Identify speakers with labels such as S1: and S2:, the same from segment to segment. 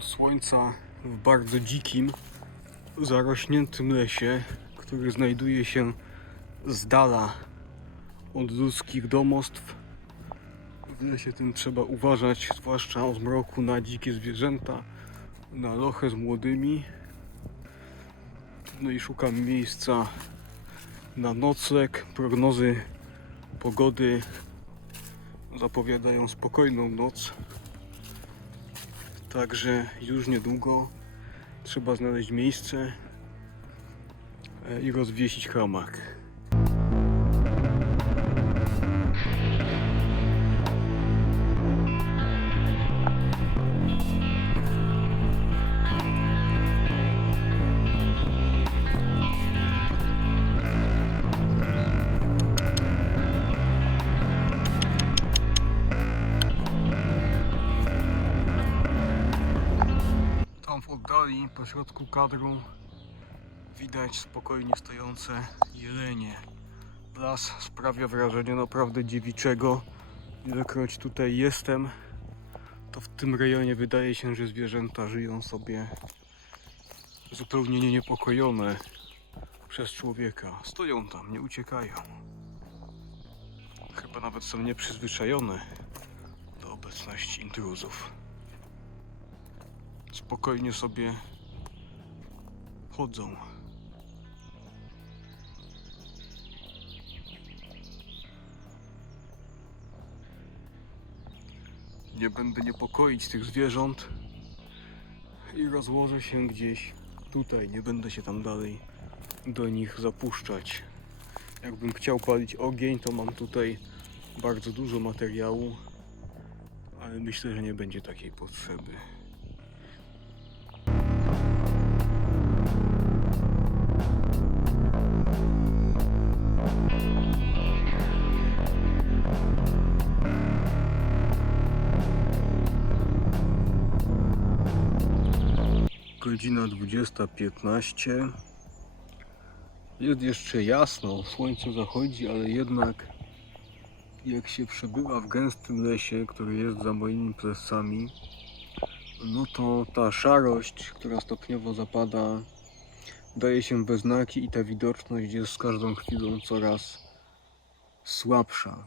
S1: Słońca w bardzo dzikim, zarośniętym lesie, który znajduje się z dala od ludzkich domostw. W lesie tym trzeba uważać, zwłaszcza o zmroku, na dzikie zwierzęta, na lochę z młodymi. No i szukam miejsca na nocleg. Prognozy pogody zapowiadają spokojną noc. Także już niedługo trzeba znaleźć miejsce e, i rozwiesić hamak. Po środku kadru, widać spokojnie stojące jelenie. Las sprawia wrażenie naprawdę dziewiczego. Ilekroć tutaj jestem, to w tym rejonie wydaje się, że zwierzęta żyją sobie zupełnie niepokojone przez człowieka. Stoją tam, nie uciekają. Chyba nawet są nieprzyzwyczajone do obecności intruzów spokojnie sobie chodzą. Nie będę niepokoić tych zwierząt i rozłożę się gdzieś tutaj. Nie będę się tam dalej do nich zapuszczać. Jakbym chciał palić ogień, to mam tutaj bardzo dużo materiału, ale myślę, że nie będzie takiej potrzeby. Godzina 20.15. Jest jeszcze jasno, słońce zachodzi, ale jednak jak się przebywa w gęstym lesie, który jest za moimi plecami, no to ta szarość, która stopniowo zapada, daje się we znaki i ta widoczność jest z każdą chwilą coraz słabsza.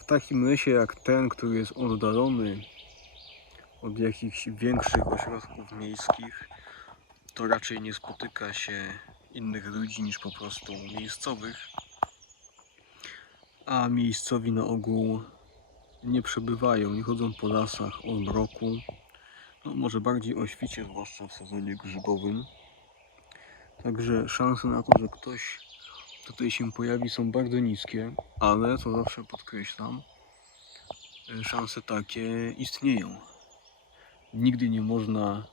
S1: W takim lesie jak ten, który jest oddalony od jakichś większych ośrodków miejskich, to raczej nie spotyka się innych ludzi niż po prostu miejscowych. A miejscowi na ogół nie przebywają, nie chodzą po lasach o mroku. No, może bardziej o świcie, zwłaszcza w sezonie grzybowym. Także szanse na to, że ktoś tutaj się pojawi są bardzo niskie, ale to zawsze podkreślam, e, szanse takie istnieją nigdy nie można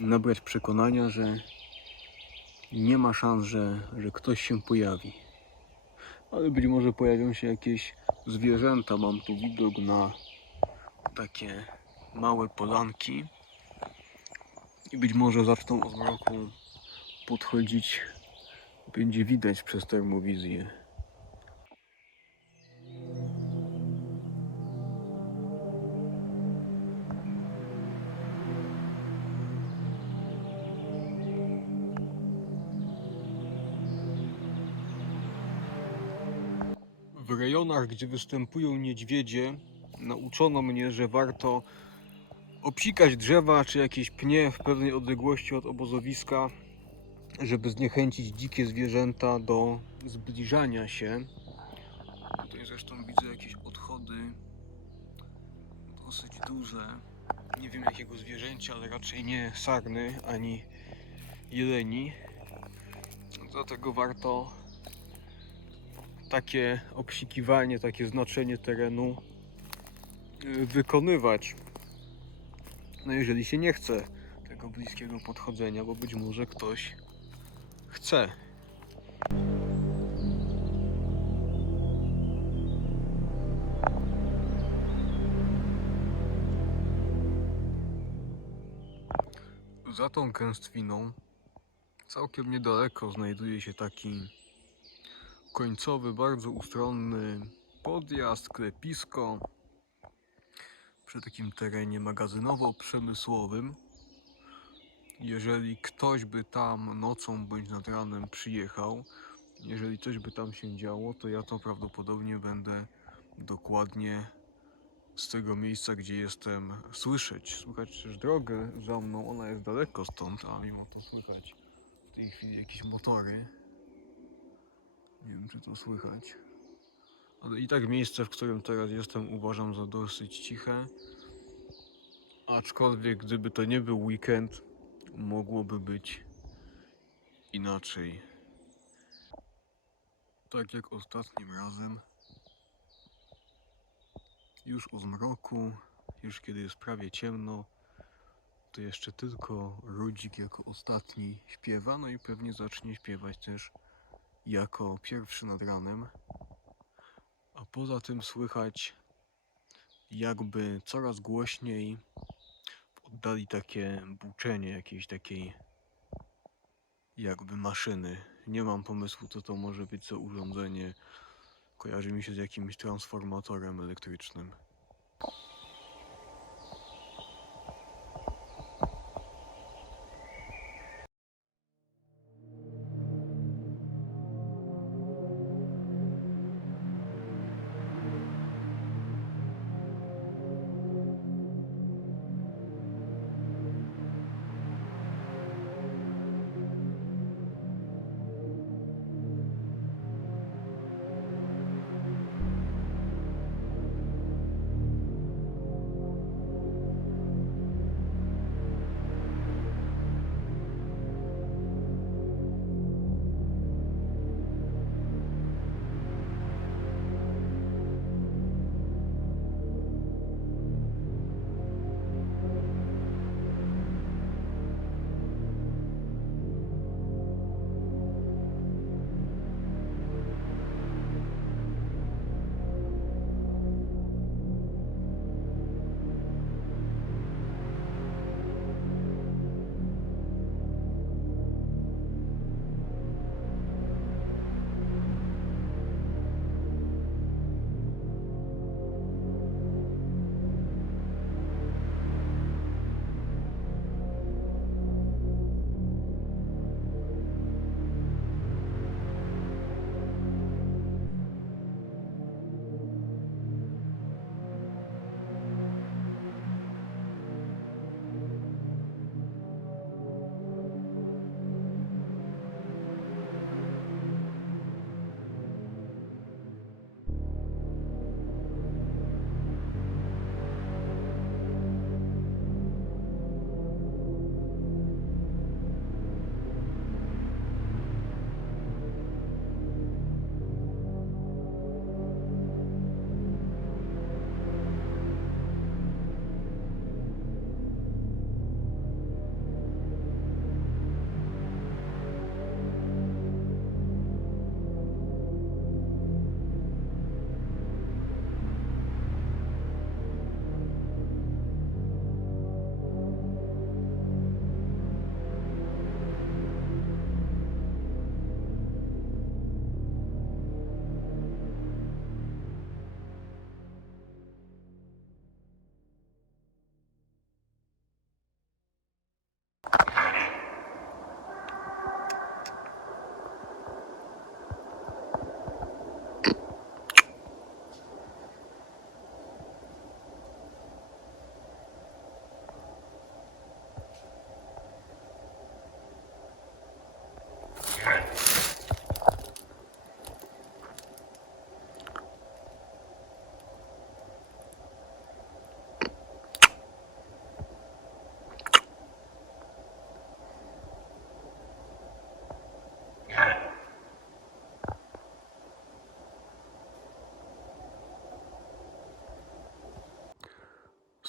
S1: nabrać przekonania, że nie ma szans, że, że ktoś się pojawi. Ale być może pojawią się jakieś zwierzęta. Mam tu widok na takie małe polanki. I być może zaczną o zmroku podchodzić. Będzie widać przez termowizję. Gdzie występują niedźwiedzie, nauczono mnie, że warto obsikać drzewa czy jakieś pnie w pewnej odległości od obozowiska, żeby zniechęcić dzikie zwierzęta do zbliżania się. Tutaj zresztą widzę jakieś odchody dosyć duże. Nie wiem jakiego zwierzęcia, ale raczej nie sarny ani jeleni. Dlatego warto takie obsikiwanie, takie znaczenie terenu y, wykonywać. No jeżeli się nie chce tego bliskiego podchodzenia, bo być może ktoś chce. Za tą gęstwiną całkiem niedaleko znajduje się taki końcowy, bardzo ustronny podjazd, klepisko. przy takim terenie magazynowo-przemysłowym. Jeżeli ktoś by tam nocą bądź nad ranem przyjechał, jeżeli coś by tam się działo, to ja to prawdopodobnie będę dokładnie z tego miejsca, gdzie jestem, słyszeć. Słychać też drogę za mną, ona jest daleko stąd, a mimo to słychać w tej chwili jakieś motory. Nie wiem, czy to słychać. Ale i tak miejsce, w którym teraz jestem, uważam za dosyć ciche. Aczkolwiek, gdyby to nie był weekend, mogłoby być inaczej. Tak jak ostatnim razem. Już o zmroku, już kiedy jest prawie ciemno, to jeszcze tylko Rudzik jako ostatni śpiewa, no i pewnie zacznie śpiewać też jako pierwszy nad ranem. A poza tym słychać jakby coraz głośniej w oddali takie buczenie jakiejś takiej jakby maszyny. Nie mam pomysłu co to może być za urządzenie. Kojarzy mi się z jakimś transformatorem elektrycznym.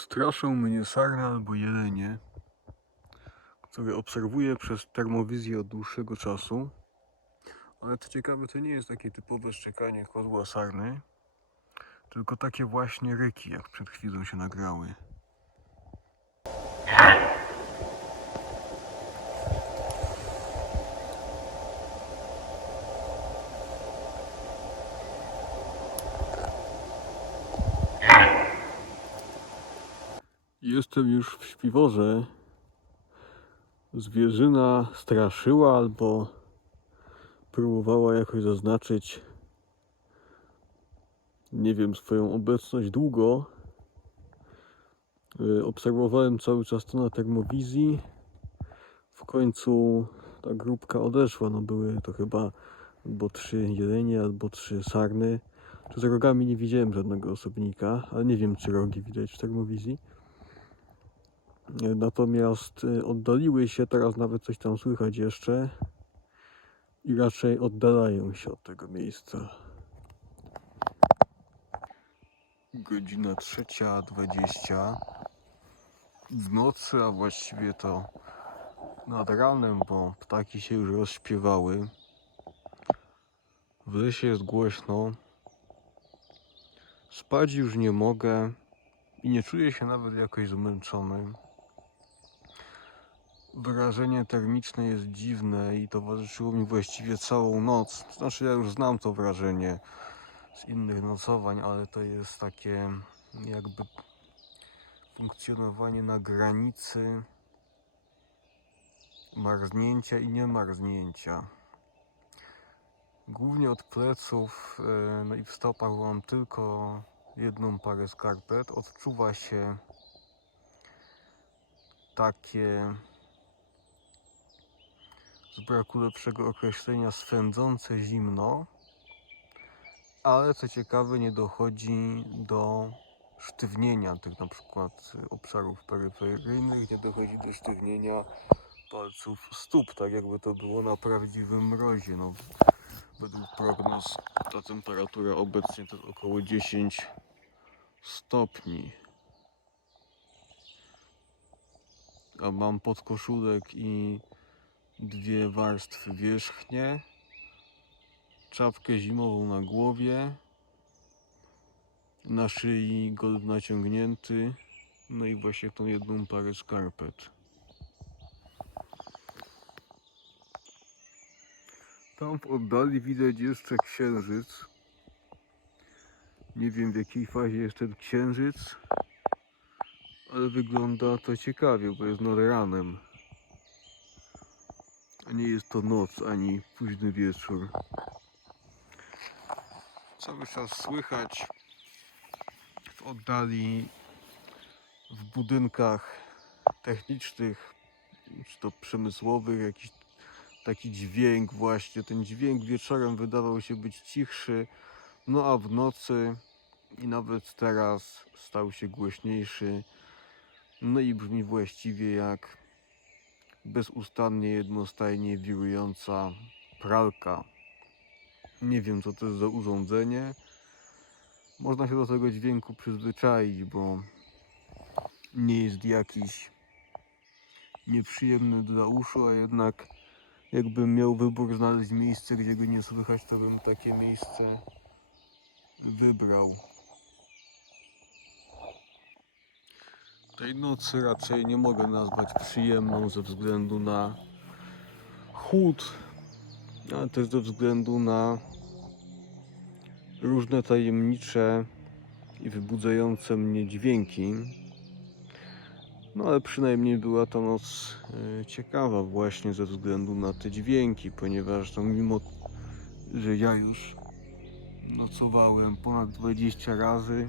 S1: Straszą mnie sarna albo jelenie, które obserwuję przez termowizję od dłuższego czasu. Ale co ciekawe, to nie jest takie typowe szczekanie kozła sarny, tylko takie właśnie ryki, jak przed chwilą się nagrały. Jestem już w śpiworze. Zwierzyna straszyła albo próbowała jakoś zaznaczyć, nie wiem, swoją obecność długo. Y, Obserwowałem cały czas to na termowizji. W końcu ta grupka odeszła. No były to chyba albo trzy jelenie, albo trzy sarny. Za rogami nie widziałem żadnego osobnika, ale nie wiem, czy rogi widać w termowizji. Natomiast y, oddaliły się, teraz nawet coś tam słychać jeszcze i raczej oddalają się od tego miejsca. Godzina trzecia dwadzieścia w nocy, a właściwie to nad ranem, bo ptaki się już rozśpiewały. W lesie jest głośno. Spać już nie mogę i nie czuję się nawet jakoś zmęczony. Wrażenie termiczne jest dziwne i towarzyszyło mi właściwie całą noc. Znaczy, ja już znam to wrażenie z innych nocowań, ale to jest takie jakby funkcjonowanie na granicy marznięcia i niemarznięcia. Głównie od pleców, e, no i w stopach mam tylko jedną parę skarpet. Odczuwa się takie z braku lepszego określenia swędzące zimno, ale co ciekawe nie dochodzi do sztywnienia tych na przykład obszarów peryferyjnych, nie dochodzi do sztywnienia palców stóp, tak jakby to było na prawdziwym mrozie. No, według prognoz ta temperatura obecnie to około 10 stopni. A mam podkoszulek i dwie warstwy wierzchnie, czapkę zimową na głowie, na szyi golf naciągnięty, no i właśnie tą jedną parę skarpet. Tam w oddali widać jeszcze księżyc. Nie wiem w jakiej fazie jest ten księżyc, ale wygląda to ciekawie, bo jest nad ranem. Nie jest to noc ani późny wieczór. Cały czas słychać w oddali w budynkach technicznych, czy to przemysłowych, jakiś taki dźwięk właśnie. Ten dźwięk wieczorem wydawał się być cichszy, no a w nocy i nawet teraz stał się głośniejszy. No i brzmi właściwie jak bezustannie jednostajnie wirująca pralka. Nie wiem co to jest za urządzenie. Można się do tego dźwięku przyzwyczaić, bo nie jest jakiś nieprzyjemny dla uszu, a jednak jakbym miał wybór znaleźć miejsce, gdzie go nie słychać, to bym takie miejsce wybrał. Tej nocy raczej nie mogę nazwać przyjemną ze względu na chłód, ale też ze względu na różne tajemnicze i wybudzające mnie dźwięki. No ale przynajmniej była ta noc e, ciekawa właśnie ze względu na te dźwięki, ponieważ no mimo, że ja już nocowałem ponad 20 razy,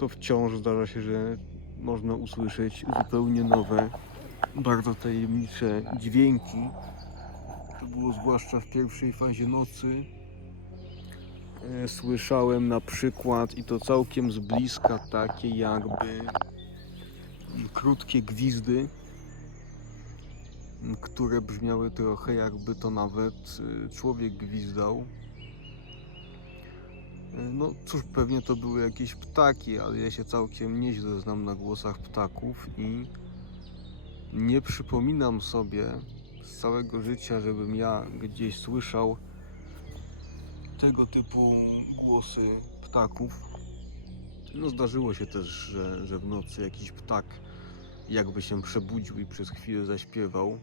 S1: to wciąż zdarza się, że można usłyszeć zupełnie nowe, bardzo tajemnicze dźwięki. To było zwłaszcza w pierwszej fazie nocy. E, Słyszałem na przykład, i to całkiem z bliska, takie jakby krótkie gwizdy, które brzmiały trochę jakby to nawet y, człowiek gwizdał. No cóż, pewnie to były jakieś ptaki, ale ja się całkiem nieźle znam na głosach ptaków i nie przypominam sobie z całego życia, żebym ja gdzieś słyszał tego typu głosy ptaków. No zdarzyło się też, że, że w nocy jakiś ptak jakby się przebudził i przez chwilę zaśpiewał.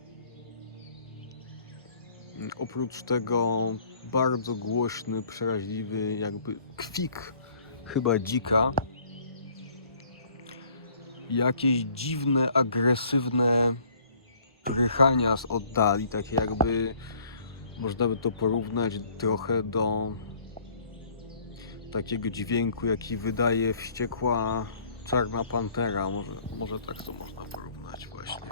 S1: Oprócz tego bardzo głośny, przeraźliwy jakby kwik chyba dzika jakieś dziwne, agresywne prychania z oddali, takie jakby można by to porównać trochę do takiego dźwięku, jaki wydaje wściekła czarna pantera. Może, może tak to można porównać właśnie.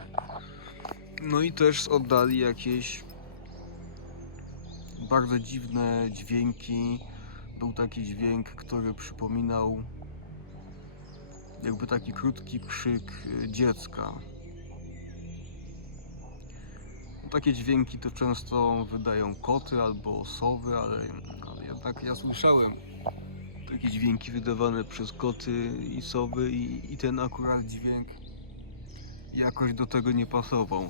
S1: No i też z oddali jakieś bardzo dziwne dźwięki. Był taki dźwięk, który przypominał jakby taki krótki krzyk y, dziecka. Takie dźwięki to często wydają koty albo sowy, ale, ale jednak ja słyszałem takie dźwięki wydawane przez koty i sowy i, i ten akurat dźwięk jakoś do tego nie pasował.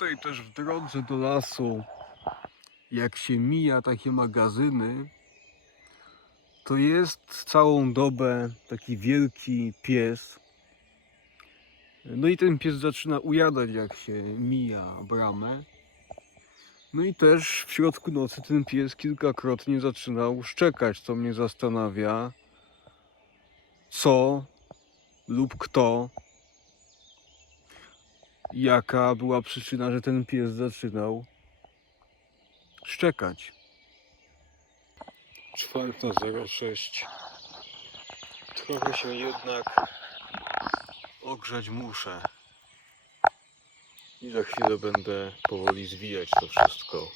S1: Tutaj też w drodze do lasu, jak się mija takie magazyny, to jest całą dobę taki wielki pies. No i ten pies zaczyna ujadać, jak się mija bramę. No i też w środku nocy ten pies kilkakrotnie zaczynał szczekać, co mnie zastanawia, co lub kto, jaka była przyczyna, że ten pies zaczynał szczekać. 4.06 Trochę się jednak ogrzać muszę. I za chwilę będę powoli zwijać to wszystko.